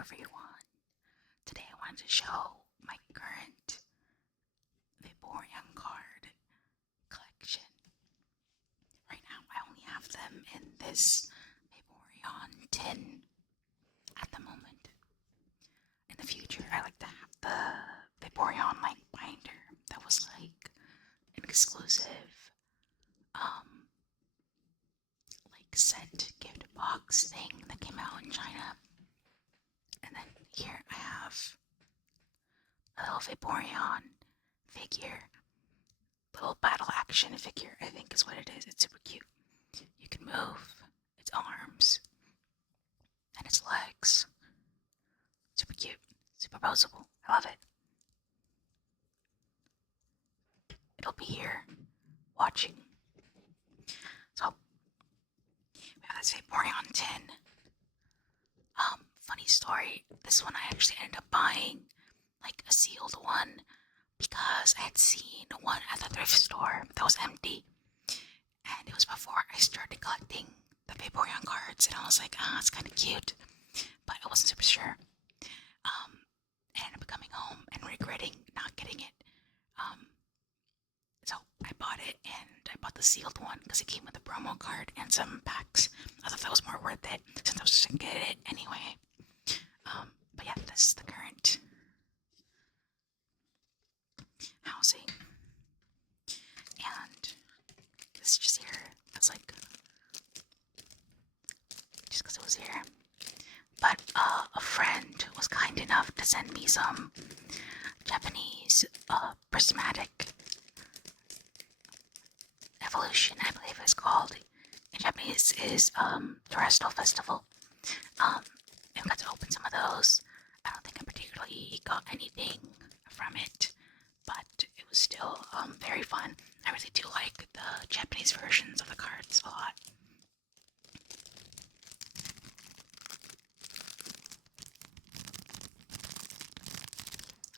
everyone. Today I wanted to show my current Vaporeon card collection. Right now I only have them in this Vaporeon tin at the moment. In the future I like to have the Vaporeon like binder that was like an exclusive like scent gift box thing that came out in China. And then here I have a little Vaporeon figure, little battle action figure, I think is what it is. It's super cute. You can move its arms and its legs. Super cute, super posable. I love it. It'll be here watching. So we have this Vaporeon tin. Funny story. This one I actually ended up buying like a sealed one because I had seen one at the thrift store that was empty, and it was before I started collecting the Vaporeon cards, and I was like, it's kind of cute, but I wasn't super sure. I ended up coming home and regretting not getting it. So I bought it, and I bought the sealed one because it came with a promo card and some packs. I thought that was more worth it since I was just gonna get it anyway. But yeah, this is the current housing, and this is just here. It's like just because it was here. But a friend was kind enough to send me some Japanese prismatic evolution, I believe it's called. In Japanese is Terrestrial Festival. I got to open some of those. I don't think I particularly got anything from it, but it was still very fun. I really do like the Japanese versions of the cards a lot.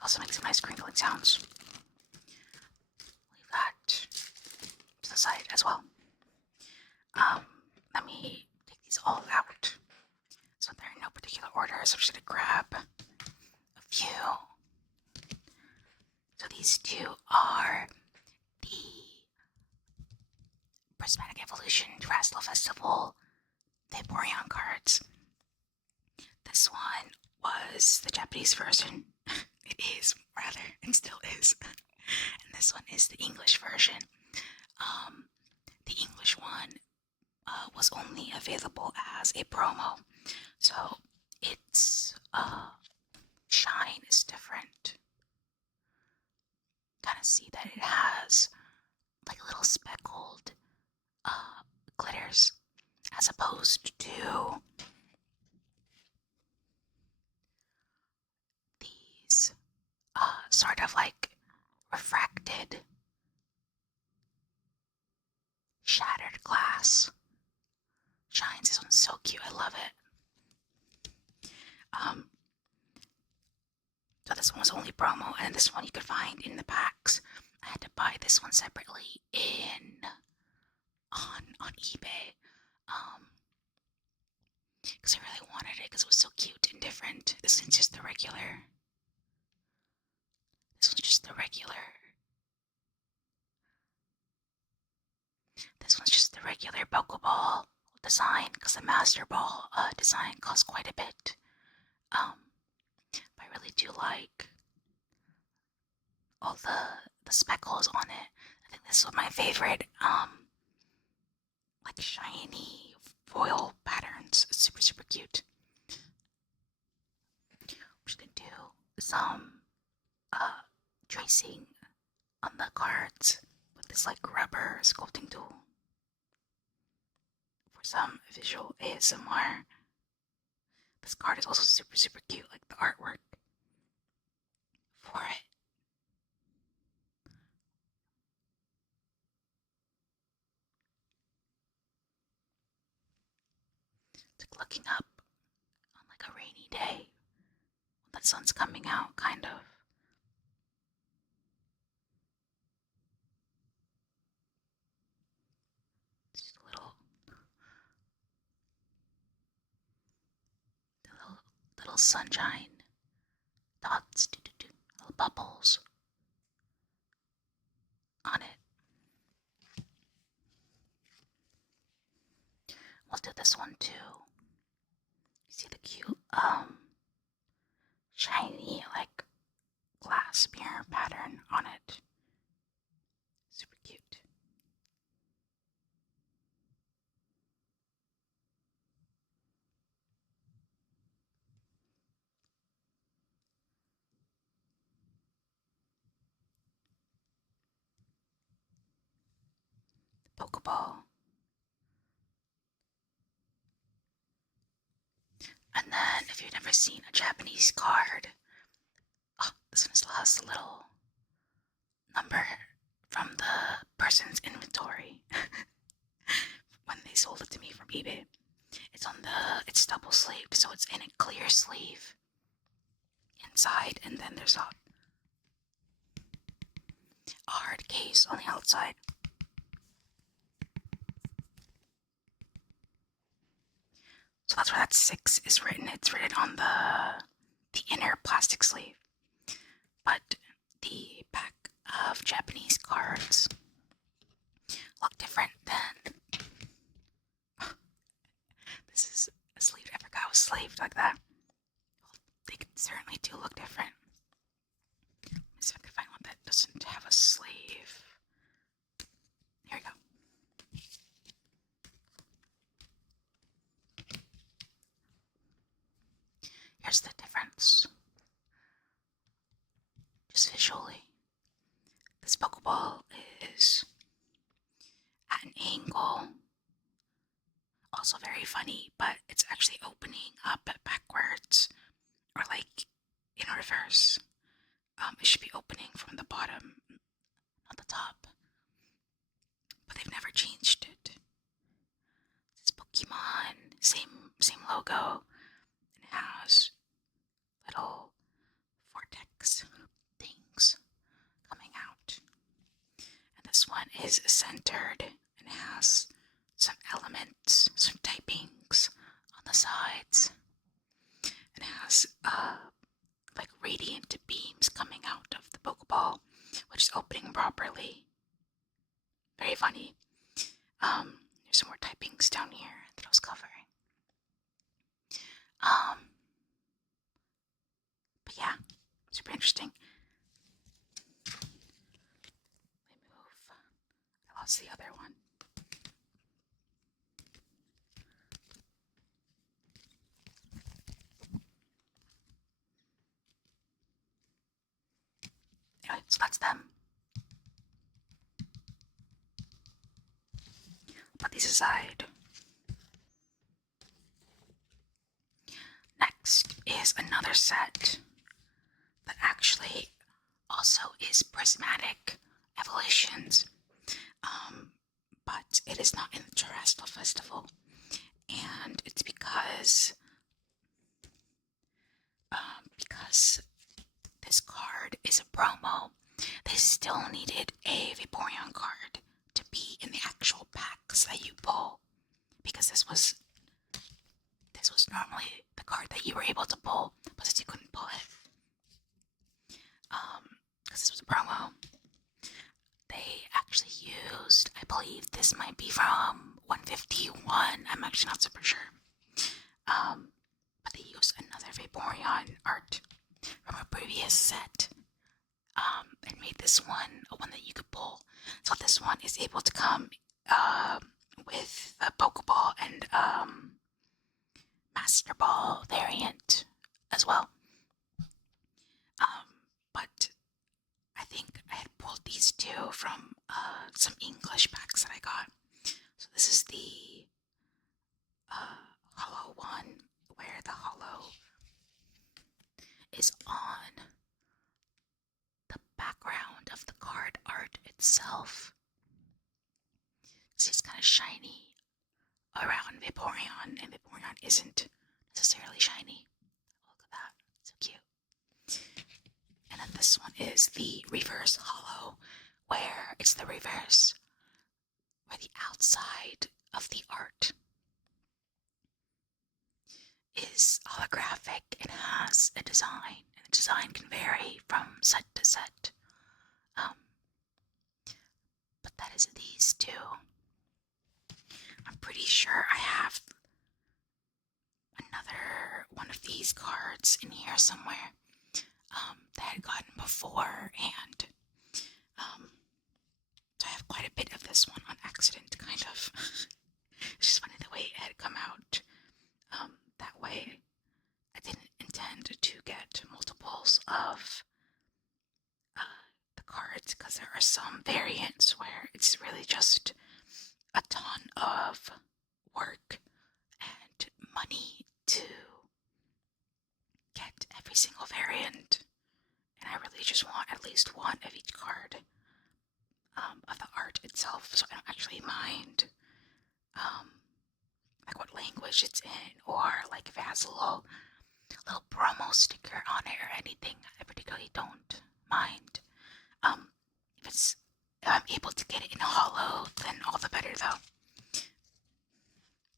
Also makes some nice crinkling sounds. Leave that to the side as well. Let me take these all out. So they're in no particular order, so I'm just gonna grab a few. So these two are the Prismatic Evolution Terrestrial Festival Vaporeon cards. This one was the Japanese version. It is, rather, and still is. And this one is the English version. The English one was only available as a promo, so its shine is different. Kind of see that it has like little speckled glitters as opposed to these sort of like refracted shattered glass shines. This one's so cute. I love it. So this one was only promo, and this one you could find in the packs. I had to buy this one separately on eBay. Because I really wanted it because it was so cute and different. This one's just the regular. This one's just the regular. This one's just the regular Pokeball design because the Master Ball design costs quite a bit. But I really do like all the speckles on it. I think this was my favorite. Like shiny foil patterns. It's super, super cute. I'm just gonna do some tracing on the cards with this like rubber sculpting tool for some visual ASMR. This card is also super, super cute, like the artwork for it. It's like looking up on like a rainy day when the sun's coming out, kind of. It's just a little little sunshine dots, little bubbles on it. We'll do this one too. See the cute, shiny, like, glass mirror pattern on it. Super cute. Pokeball. And then, if you've never seen a Japanese card, this one still has the little number from the person's inventory when they sold it to me from eBay. It's double sleeved, so it's in a clear sleeve inside, and then there's a hard case on the outside. So that's where that 6 is written. It's written on the inner plastic sleeve. But the back of Japanese cards look different than... This is a sleeve. I forgot it was sleeved like that. They certainly do look different. Let me see if I can find one that doesn't have a sleeve. Here we go. Here's the difference. Just visually. This Pokeball is at an angle. Also very funny, but it's actually opening up backwards, or like in reverse. It should be opening from the bottom, not the top. But they've never changed it. It's Pokemon, same logo. It has little vortex things coming out. And this one is centered and has some elements, some typings on the sides. It has like radiant beams coming out of the Pokeball, which is opening properly. Very funny. There's some more typings down here that I was covering. But yeah, super interesting. Let me move. I lost the other one. Anyway, so that's them. Put these aside. Next is another set that actually also is prismatic evolutions, but it is not in the Terrestrial Festival, and it's because this card is a promo. They still needed a Vaporeon card to be in the actual packs that you pull, because this was normally the card that you were able to pull, but since you couldn't pull it, because this was a promo, they actually used, I believe this might be from 151, I'm actually not super sure, but they used another Vaporeon art from a previous set, and made this one one that you could pull. So this one is able to come with a Pokeball and Master Ball variant as well. But I think I had pulled these two from some English packs that I got. So this is the hollow one, where the hollow is on the background of the card art itself. So it's kind of shiny around Vaporeon, and Vaporeon isn't necessarily shiny. Look at that, so cute. And then this one is the reverse hollow, where it's the reverse, where the outside of the art is holographic and design, and the design can vary from set to set. But that is these two. I'm pretty sure I have another one of these cards in here somewhere that I had gotten before, and so I have quite a bit of this one on accident, kind of. It's just funny the way it had come out that way. I didn't intend to get multiples of the cards because there are some variants where it's really just a ton of work and money to get every single variant, and I really just want at least one of each card of the art itself, so I don't actually mind like what language it's in, or like if it has a little promo sticker on it or anything. I particularly don't mind. If I'm able to get it in hollow, then all the better though.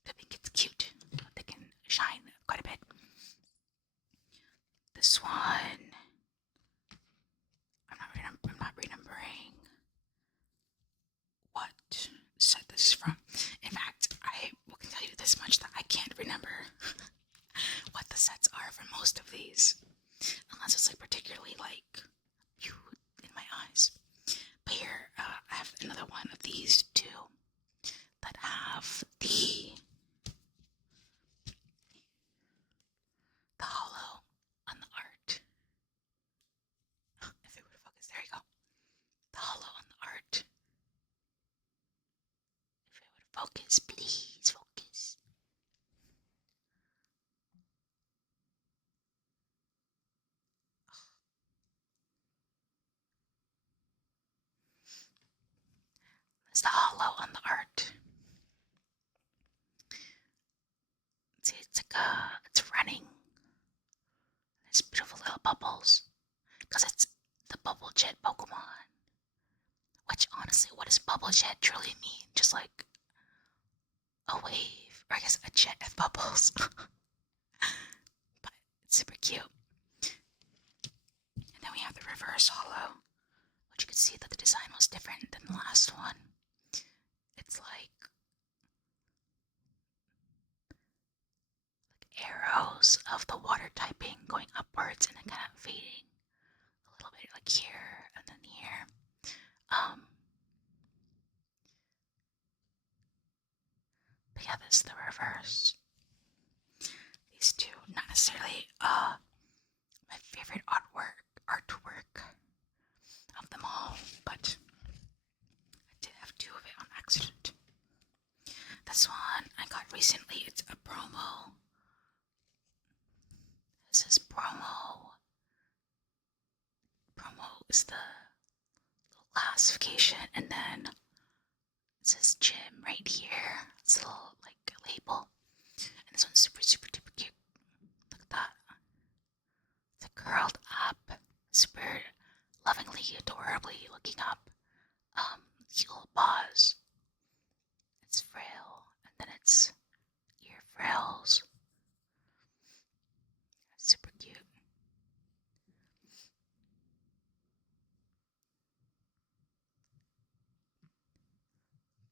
I think it's cute. They can shine quite a bit. This one, I'm not remembering what set this is from. In fact, I can tell you this much, that I can't remember what the sets are for most of these, unless it's like particularly like in my eyes. But here, I have another one of these two that have the hollow on the art. If it would focus, there you go. The hollow on the art. If it would focus, please focus. There's the hollow on the art. See, it's running. There's beautiful little bubbles, because it's the bubble jet Pokemon. Which, honestly, what does bubble jet truly mean? Just like a wave, or I guess a jet of bubbles. But it's super cute. And then we have the reverse hollow, which you can see that the design was different than the last one. It's like arrows of the water typing going upwards and then kind of fading a little bit, like here and then here. But yeah, this is the reverse. These two, not necessarily my favorite artwork of them all, but I did have two of it on accident. This one I got recently. It's a promo. This is promo. Promo is the classification, and then it says gym right here. It's a little like label, and this one's super duper cute. Look at that. It's curled up, super lovingly, adorably looking up. Cute little paws. It's frail, and then it's ear frills. Super cute.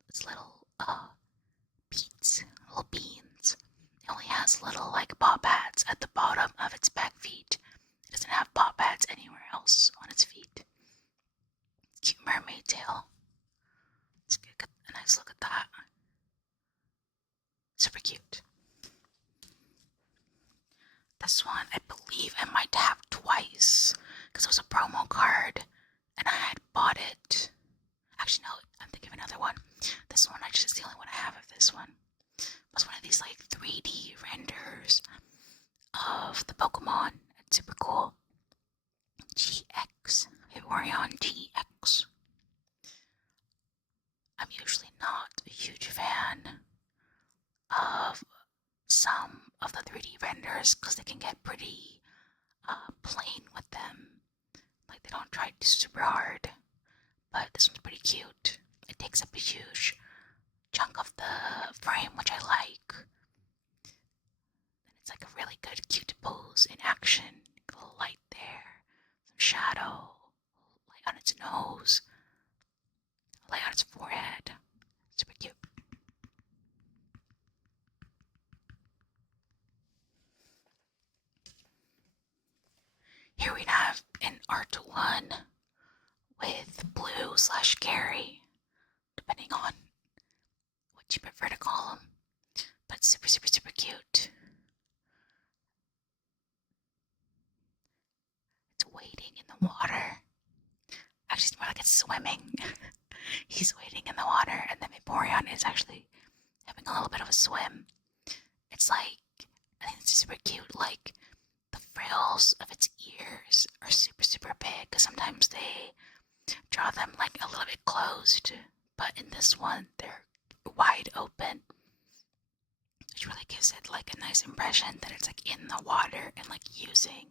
It's little little beans. It only has little like paw pads at the bottom of its back feet. It doesn't have paw pads anywhere else on its feet. Cute mermaid tail. Let's get a nice look at that. Super cute. This one I believe I might have twice, because it was a promo card and I had bought it. Actually, no, I'm thinking of another one. This one, actually, is the only one I have of this one. It was one of these like 3D renders of the Pokemon. It's super cool. GX. Vaporeon GX. I'm usually not a huge fan of some of the 3D renders because they can get pretty plain with them. Like, they don't try to super hard. But this one's pretty cute. It takes up a huge chunk of the frame, which I like. And it's like a really good cute pose in action. A slash scary, depending on what you prefer to call them. But super, super, super cute. It's wading in the water. Actually, it's more like it's swimming. He's wading in the water, and then Vaporeon is actually having a little bit of a swim. It's like, I think it's super cute. Like, the frills of its ears are super, super big, because sometimes they draw them like a little bit closed, but in this one, they're wide open, which really gives it like a nice impression that it's like in the water and like using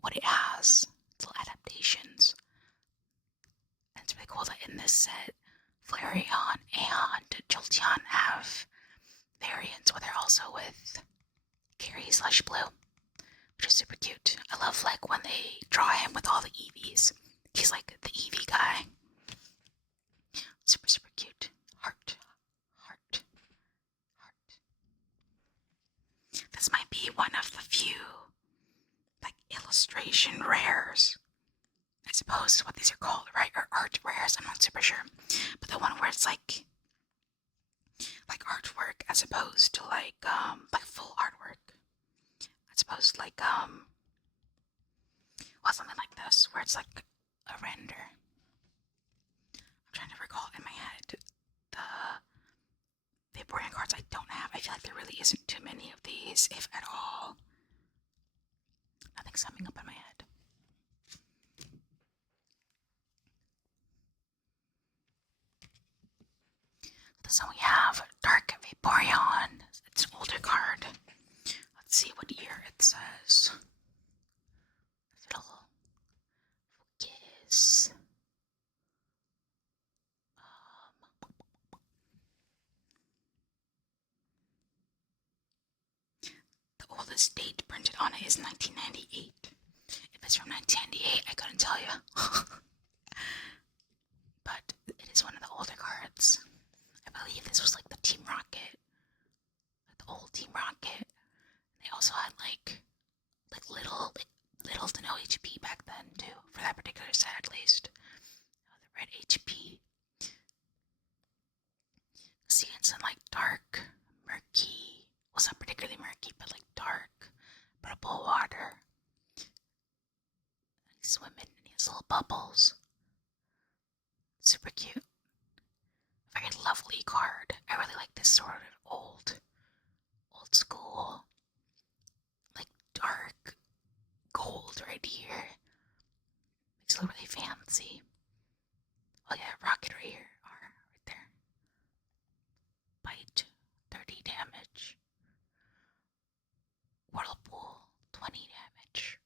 what it has, little adaptations. And it's really cool that in this set, Flareon and Jolteon have variants where they're also with Gary slash Blue, which is super cute. I love like when they draw him with all the Eevees. He's like the Eevee guy. Super, super cute. Heart, heart, heart. This might be one of the few like illustration rares, I suppose what these are called, right? Or art rares, I'm not super sure. But the one where it's like artwork as opposed to like full artwork. As opposed to something like this, where it's like a render. I'm trying to recall in my head the Vaporeon cards I don't have. I feel like there really isn't too many of these, if at all. Nothing's coming up in my head. So we have Dark Vaporeon. It's an older card. Let's see what year it says. Fiddle. Focus. The oldest date printed on it is 1998. If it's from 1998, I couldn't tell you. But it is one of the older cards. I believe this was like the Team Rocket. Like the old Team Rocket. They also had like little to no HP back then too, for that particular set at least. The red HP. See, it's in like dark, murky, well, it's not particularly murky, but like dark, purple water. And he's swimming in these little bubbles. Super cute. Very lovely card. I really like this sort of old school, like dark gold right here. Makes it look really fancy. Oh yeah, rocket right here. Right there. Bite, 30 damage. Whirlpool, 20 damage.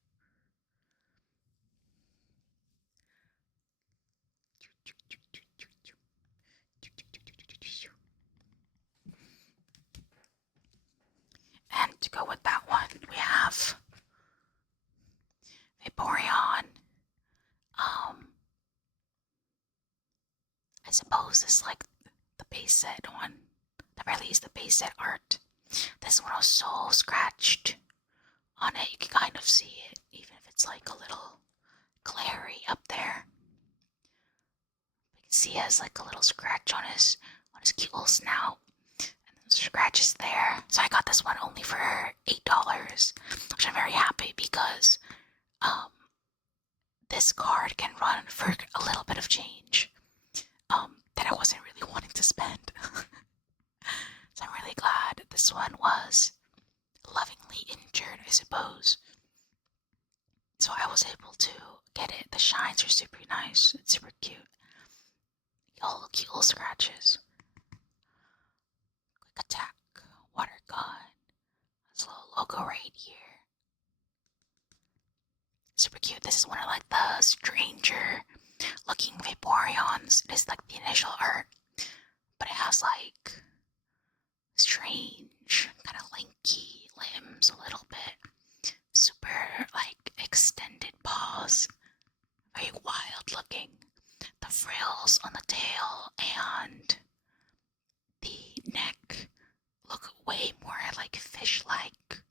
And to go with that one, we have Vaporeon. I suppose this is like the base set one. At very least the base set art. This one was so scratched on it, you can kind of see it, even if it's like a little glary up there. You can see he has like a little scratch on his cute little snout. And then scratches there. So I got this one only for $8, which I'm very happy because this card can run for a little bit of change that I wasn't really wanting to spend. So I'm really glad this one was lovingly injured, I suppose. So I was able to get it. The shines are super nice. It's super cute. All the cute little scratches. Quick attack. Water gun. There's a little logo right here. Super cute. This is one of like the stranger looking Vaporeons. It is like the initial art, but it has like strange, kind of lanky limbs a little bit. Super like extended paws. Very wild looking. The frills on the tail and the neck look way more like fish-like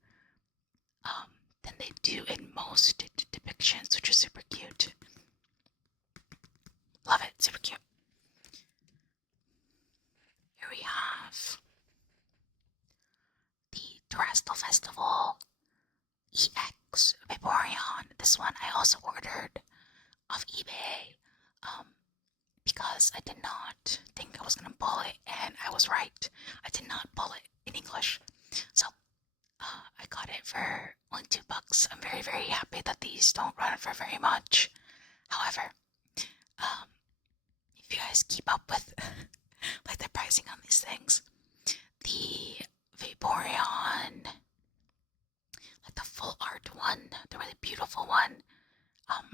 than they do in most depictions, which is super cute. Love it. Super cute. Here we have the Terrestrial Festival EX Vaporeon. This one I also ordered off eBay because I did not think I was going to pull it, and I was right. I did not pull it in English. So I got it for only $2. I'm very, very happy that these don't run for very much. However, if you guys keep up with like the pricing on these things, the Vaporeon, like the full art one, the really beautiful one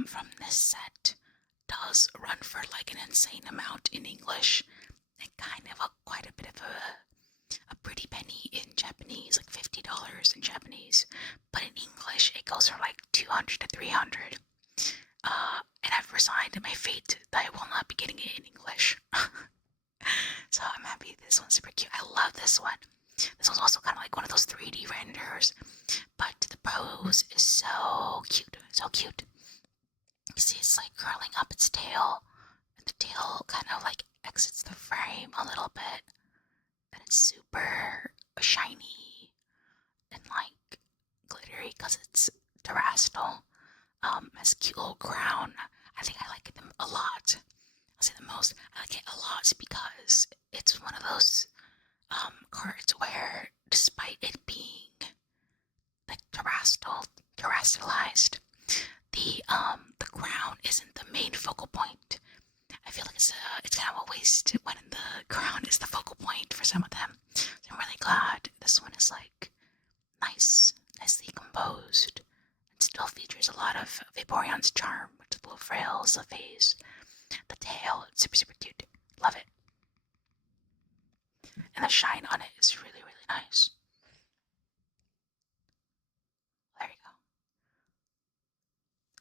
from this set, does run for like an insane amount in English and kind of quite a bit of a pretty penny in Japanese, like $50 in Japanese, but in English it goes for like 200 to 300. And I've resigned to my fate that I will not be getting it in English. So I'm happy this one's super cute. I love this one. This one's also kind of like one of those 3D renders, but the pose is so cute, so cute. You see it's like curling up its tail, and the tail kind of like exits the frame a little bit, and it's super shiny and like glittery because it's terrestrial. Has a cute little crown. I think I like them a lot. I'll say the most. I like it a lot because it's one of those cards where, despite it being like terrestrialized, the crown isn't the main focal point. I feel like it's kind of a waste when the crown is the focal point for some of them. So I'm really glad this one is like nicely composed. It still features a lot of Vaporeon's charm, with the little frills, the face, the tail. It's super, super cute. Love it. And the shine on it is really, really nice. There you go.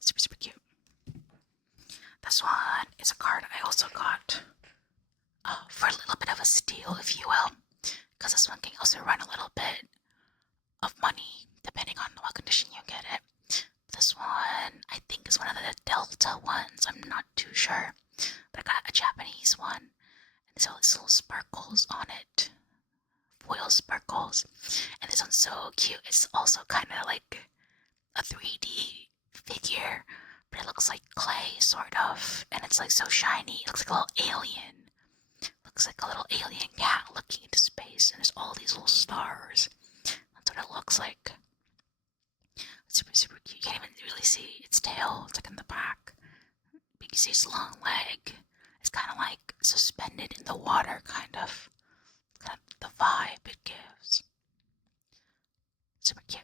Super, super cute. This one is a card I also got for a little bit of a steal, if you will, because this one can also run a little bit of money depending on what condition you get it. This one I think is one of the Delta ones. I'm not too sure. But I got a Japanese one, and there's all these little sparkles on it, foil sparkles, and this one's so cute. It's also kind of like a 3D figure, but it looks like clay, sort of, and it's like so shiny. It looks like a little alien. Looks like a little alien cat looking into space, and there's all these little stars. That's what it looks like. It's super, super cute. You can't even really see its tail. It's like in the back. But you can see its long leg. It's kind of like suspended in the water, kind of. It's kind of the vibe it gives. Super cute.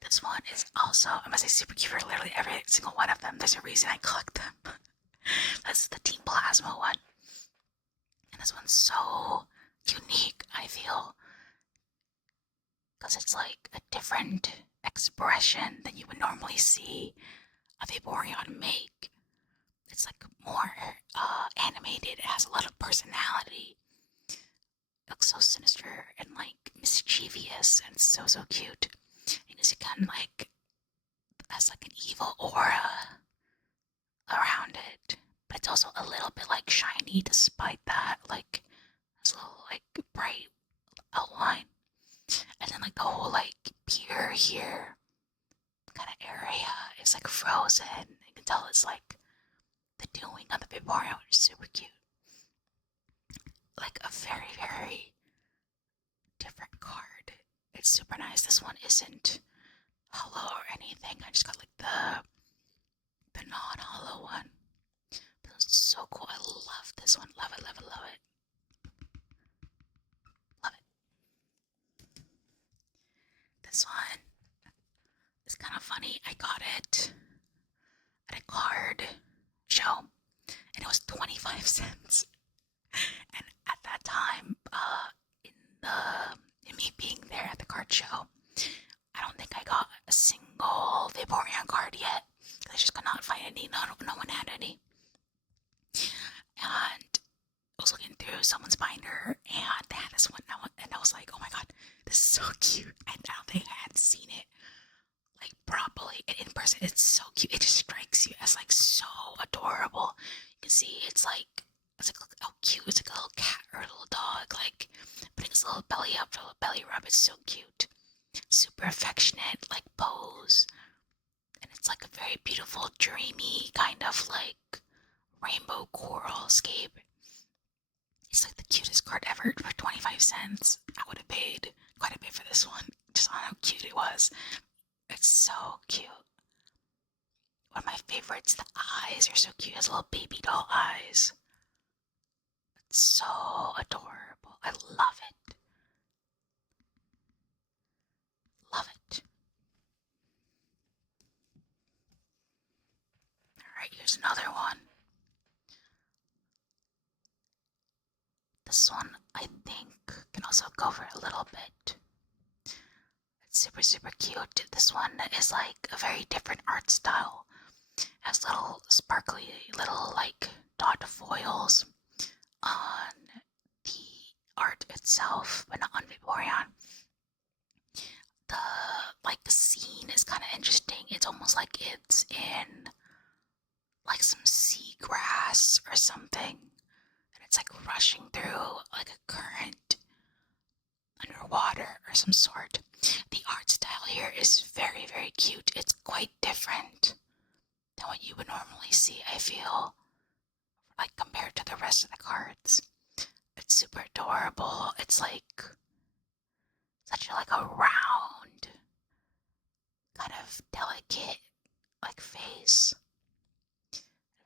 This one is also, I must say, super cute for literally every single one of them. There's a reason I collect them. That's the Team Plasma one. And this one's so unique, I feel. Because it's like a different expression than you would normally see a Vaporeon make. It's like more animated. It has a lot of personality. It looks so sinister and like mischievous and so, so cute. Because it kind of like has like an evil aura around it. But it's also a little bit like shiny despite that. Like, it's a little like bright outline. And then like the whole like pier here kind of area is like frozen. You can tell it's like the doing of the Vaporeon, which is super cute. Like a very, very different card. It's super nice. This one isn't hollow or anything. I just got like the non-hollow one. This one's so cool. I love this one. Love it, love it, love it. Love it. This one is kind of funny. I got it at a card show, and it was 25 cents. And at that time, in me being there at the card show, I don't think I got a single Vaporeon card yet. I just could not find any. No one had any. And I was looking through someone's binder, and they had this one, and I was like, oh my god, this is so cute. And I don't think I had seen it like properly in person. It's so cute. It just strikes you as belly up, the belly rub. It's so cute. Super affectionate, like pose. And it's like a very beautiful, dreamy kind of like rainbow coral scape. It's like the cutest card ever for 25 cents. I would have paid quite a bit for this one, just on how cute it was. It's so cute. One of my favorites, the eyes are so cute. It has little baby doll eyes. It's so adorable. I love it. Love it. Alright, here's another one. This one, I think, can also go for a little bit. It's super, super cute. This one is like a very different art style. It has little sparkly, little like dot foils on the art itself, but not on Vaporeon. The scene is kind of interesting. It's almost like it's in like some seagrass or something, and it's like rushing through like a current underwater or some sort. The art style here is very, very cute. It's quite different than what you would normally see, I feel, like compared to the rest of the cards. It's super adorable. It's like such a round, kind of delicate like face.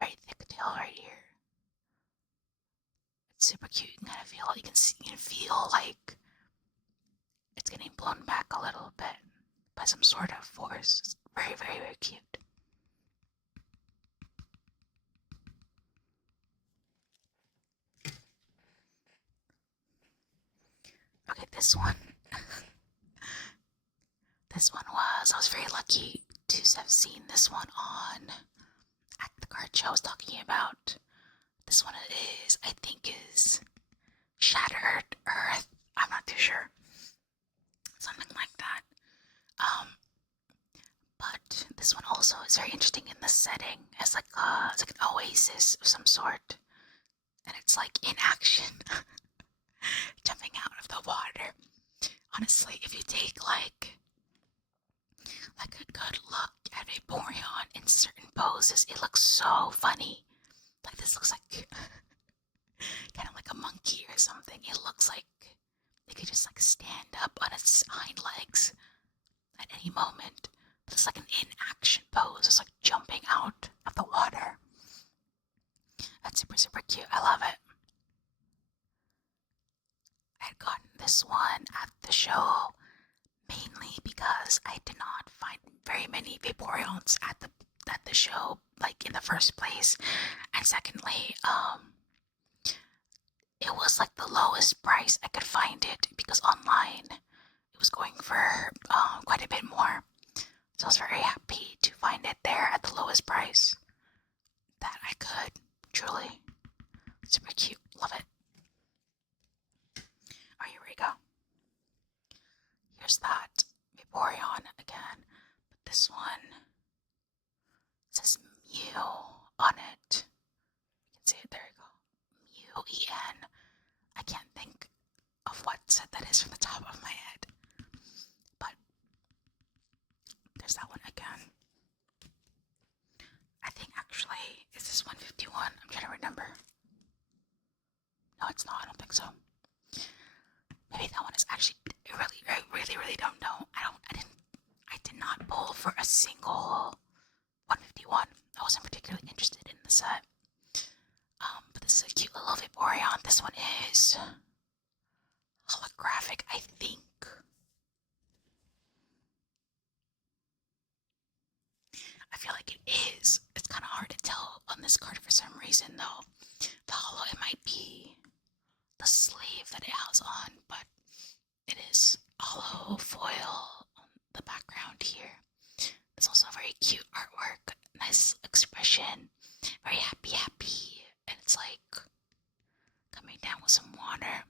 Very thick tail right here. It's super cute. You can kind of feel you can feel like it's getting blown back a little bit by some sort of force. It's very, very, very cute. Okay, this one. I was very lucky to have seen this one at the card show I was talking about. This one I think is Shattered Earth. I'm not too sure. Something like that. But this one also is very interesting in the setting. It's like an oasis of some sort. And it's like in action. Jumping out of the water. Honestly, if you take like a good look at Vaporeon in certain poses, it looks so funny. Like this looks like kind of like a monkey or something. It looks like it could just like stand up on its hind legs at any moment. But it's like an in-action pose. It's like jumping out of the water. That's super, super cute. I love it. I had gotten this one at the show mainly because I did not find very many Vaporeons at the show, like in the first place, and secondly, it was like the lowest price I could find it because online it was going for quite a bit more. So I was very happy to find it there at the lowest price that I could. Truly, super cute. Love it. Oh, here we go. Here's that Vaporeon again, but this one says Mew on it. You can see it, there you go. Mew-E-N. I can't think of what set that is from the top of my head. But there's that one again. I think actually, is this 151? I'm trying to remember. No, it's not. I don't think so. Maybe that one is actually I really don't know. I did not pull for a single 151. I wasn't particularly interested in the set. But this is a cute little Vaporeon. This one is holographic, I think. I feel like it is. It's kind of hard to tell on this card for some reason, though. The holo, it might be the sleeve that it has on, but it is hollow foil on the background here. There's also very cute artwork, nice expression, very happy, and it's like coming down with some water.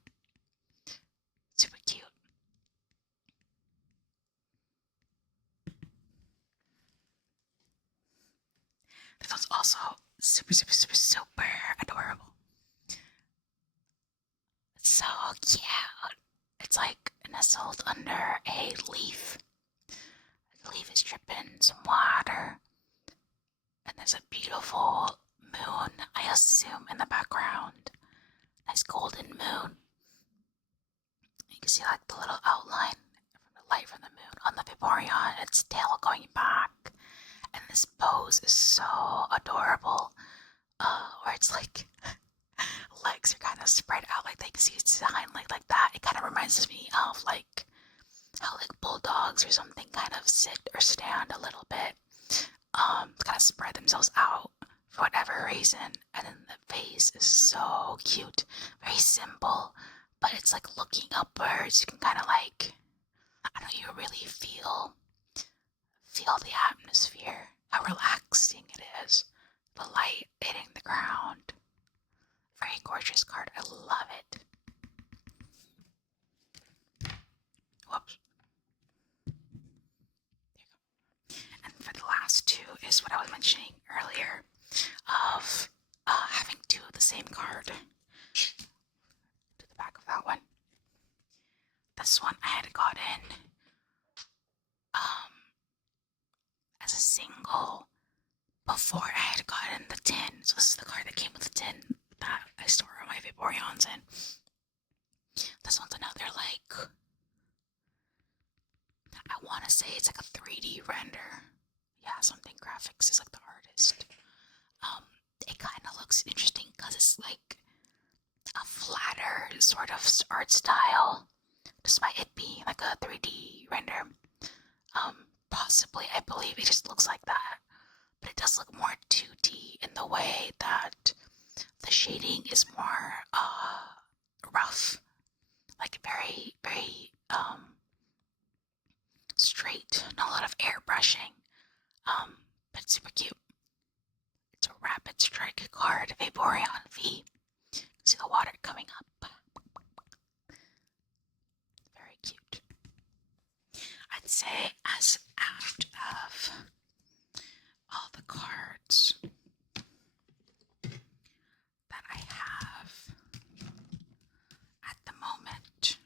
Super cute. This one's also super adorable. It's so cute. it's like nestled under a leaf. The leaf is dripping some water, and there's a beautiful moon, I assume, in the background. Nice golden moon. You can see like the little outline from the light from the moon on the Vaporeon, its tail going back. And this pose is so adorable, where it's like legs are kind of spread out, like they can see its hind leg like that. It kind of reminds me of like how like bulldogs or something kind of sit or stand a little bit, kind of spread themselves out for whatever reason. And then the face is so cute, very simple, but it's like looking upwards. You can kind of like, I don't know, you really feel the atmosphere, how relaxing it is. The light hitting the ground. Very gorgeous card. I love it. Whoops. There you go. And for the last two is what I was mentioning earlier of having two of the same card. To the back of that one. This one I had gotten as a single before I had gotten the tin. So this is the card that came with the tin that I store all my Vaporeons in. This one's another like, I want to say it's like a 3D render. Yeah, something graphics is like the artist. It kind of looks interesting because it's like a flatter sort of art style, despite it being like a 3D render. Possibly, I believe it just looks like that, but it does look more 2D in the way that the shading is more rough, like very, very straight, not a lot of airbrushing, but it's super cute. It's a rapid strike card, Vaporeon V. See the water coming up. Very cute. I'd say as out of all the cards that I have at the moment,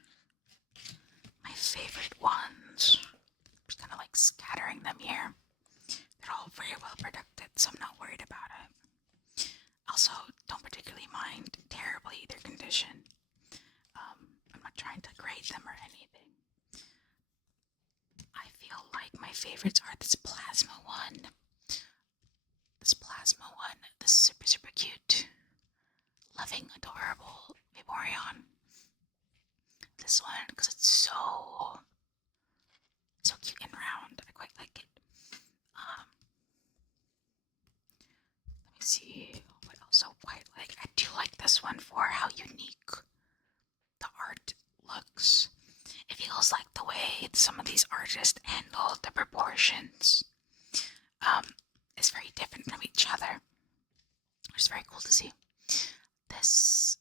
my favorite ones, I'm just kind of like scattering them here. They're all very well protected, so I'm not worried about it. Also, don't particularly mind terribly their condition. I'm not trying to grade them or anything. I feel like my favorites are this plasma one. This super, super cute, loving, adorable Vaporeon. This one, because it's so cute and round. I quite like it. Let me see what else I quite like. I do like this one for how unique the art looks. It feels like the way some of these artists handle the proportions is very different from each other, which is very cool to see. This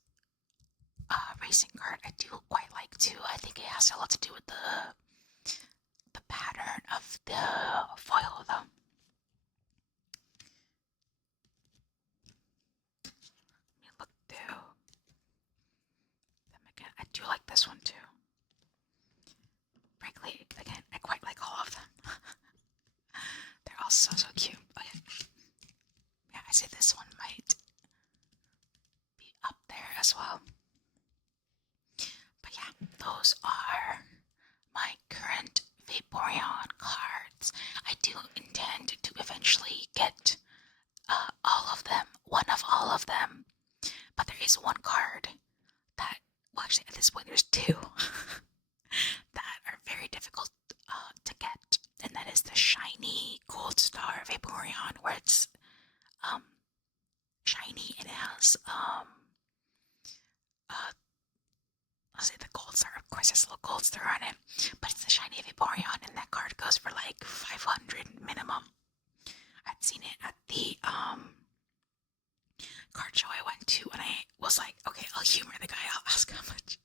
racing card I do quite like too. I think it has a lot to do with the pattern of the foil though. Let me look through them again. I do like this one too. Frankly, again, I quite like all of them. They're all so cute. Okay. Yeah, I say this one might be up there as well. But yeah, those are my current Vaporeon cards. I do intend to eventually get all of them, one of all of them. But there is one card that, well actually at this point there's two that are very difficult to get. And that is the shiny Gold Star Vaporeon, where it's shiny and it has I'll say the Gold Star, of course there's a little Gold Star on it, but it's the shiny Vaporeon, and that card goes for like 500 minimum. I'd seen it at the card show I went to, and I was like, okay, I'll humor the guy, I'll ask how much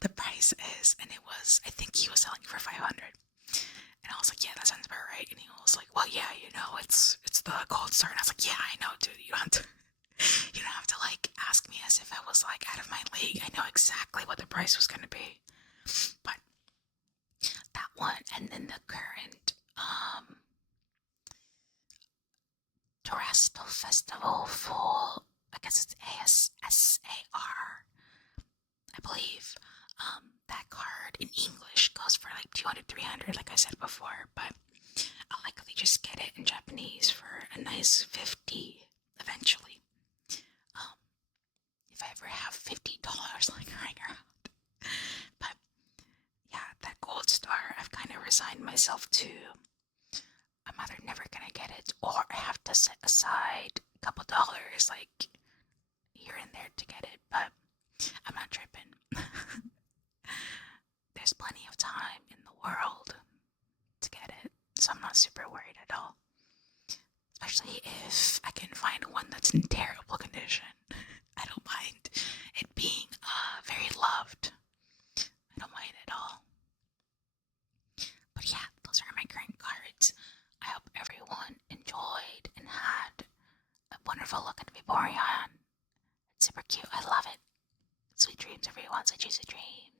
the price is, and it was, I think he was selling for 500. And I was like, yeah, that sounds about right. And he was like, well, yeah, you know, it's the Gold Star. And I was like, yeah, I know, dude. You don't have to like ask me as if I was like out of my league. I know exactly what the price was gonna be. But that one, and then the current Terrestrial Festival Full, I guess it's ASSAR, I believe. That card in English goes for like 200, 300, like I said before, but I'll likely just get it in Japanese for a nice 50 eventually. Um, if I ever have $50 lying around. But yeah, that gold star, I've kind of resigned myself to. I'm either never gonna get it or I have to set aside a couple dollars, like here and there, to get it, but I'm not tripping. There's plenty of time in the world to get it, so I'm not super worried at all. Especially if I can find one that's in terrible condition. I don't mind it being very loved. I don't mind at all. But yeah, those are my current cards. I hope everyone enjoyed and had a wonderful look at Vaporeon. It's super cute. I love it. Sweet dreams, everyone. So choose a dream.